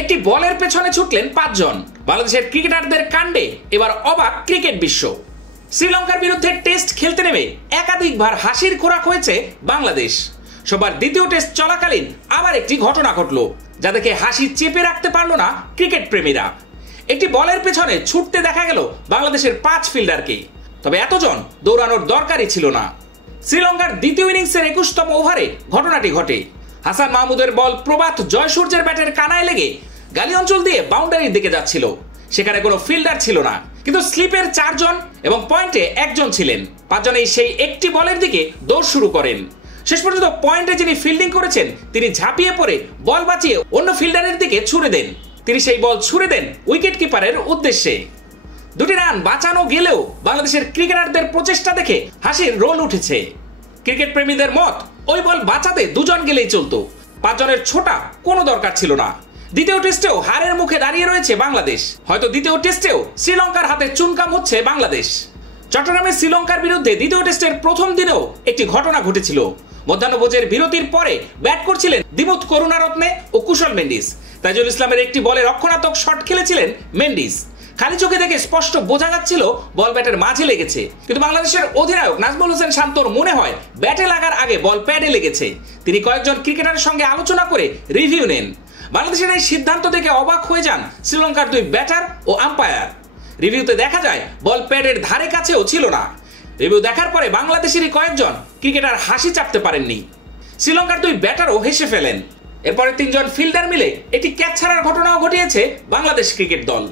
একটি বলের পেছনে ছুটলেন 5 জন। বাংলাদেশের ক্রিকেটারদের কাণ্ডে এবার অবাক ক্রিকেট বিশ্ব। শ্রীলঙ্কার বিরুদ্ধে টেস্ট খেলতে নেমে একাধিকবার হাসির খোরাক হয়েছে বাংলাদেশ। সবার দ্বিতীয় টেস্ট চলাকালীন আবার একটি ঘটনা ঘটল, যা দেখে হাসি চেপে রাখতে পারল না ক্রিকেট প্রেমীরা। একটি বলের পেছনে ছুটতে দেখা গেল বাংলাদেশের 5 ফিল্ডারকে, তবে এতজন দৌড়ানোর দরকারই ছিল না। শ্রীলঙ্কার দ্বিতীয় ইনিংসের 21তম ওভারে ঘটনাটি ঘটে। হাসান মাহমুদের বল প্রভাত জয়সূর্যের ব্যাটের কানায় লেগে গালি অঞ্চল দিয়ে বাউন্ডারির দিকে যাচ্ছিল। সেখানে কোনো ফিল্ডার ছিল না, কিন্তু স্লিপের 4 জন এবং পয়েন্টে 1 জন ছিলেন। 5 জনেই সেই একটি বলের দিকে দৌড় শুরু করেন। শেষ পর্যন্ত পয়েন্টে যিনি ফিল্ডিং করেছেন তিনি ঝাঁপিয়ে পড়ে বল বাঁচিয়ে অন্য ফিল্ডারের দিকে ছুড়ে দেন। তিনি সেই বল ছুড়ে দেন উইকেট কিপারের উদ্দেশ্যে। 2টি রান বাঁচানো গেলেও বাংলাদেশের ক্রিকেটারদের প্রচেষ্টা দেখে হাসির রোল উঠেছে। ক্রিকেট প্রেমীদের মত, ওই বল বাঁচাতে 2 জন গেলেই চলতো, 5 জনের ছোটা কোনো দরকার ছিল না। দ্বিতীয় টেস্টেও হারের মুখে দাঁড়িয়ে রয়েছে বাংলাদেশ। হয়তো দ্বিতীয় টেস্টেও শ্রীলঙ্কার হাতে চুনকাম হচ্ছে বাংলাদেশ। চট্টগ্রামে শ্রীলঙ্কার বিরুদ্ধে দ্বিতীয় টেস্টের প্রথম দিনেও একটি ঘটনা ঘটেছিল। মধ্যাহ্নভোজের বিরতির পরে ব্যাট করছিলেন দিমুথ করুণারত্নে ও কুশল মেন্ডিস। তাইজুল ইসলামের একটি বলে রক্ষণাত্মক শট খেলেছিলেন মেন্ডিস। খালি চোখে দেখে স্পষ্ট বোঝা যাচ্ছিল বল ব্যাটের মাঝে লেগেছে, কিন্তু বাংলাদেশের অধিনায়ক নাজমুল হোসেন শান্তর মনে হয় ব্যাটে লাগার আগে বল প্যাডে লেগেছে। তিনি কয়েকজন ক্রিকেটারের সঙ্গে আলোচনা করে রিভিউ নেন। বাংলাদেশের এই সিদ্ধান্ত দেখে অবাক হয়ে যান শ্রীলঙ্কার 2 ব্যাটার ও আম্পায়ার। রিভিউতে দেখা যায় বল প্যাডের ধারে কাছেও ছিল না। রিভিউ দেখার পরে বাংলাদেশেরই কয়েকজন ক্রিকেটার হাসি চাপতে পারেননি। শ্রীলঙ্কার 2 ব্যাটারও হেসে ফেলেন। এরপরে 3 জন ফিল্ডার মিলে একটি ক্যাচ ছাড়ার ঘটনাও ঘটিয়েছে বাংলাদেশ ক্রিকেট দল।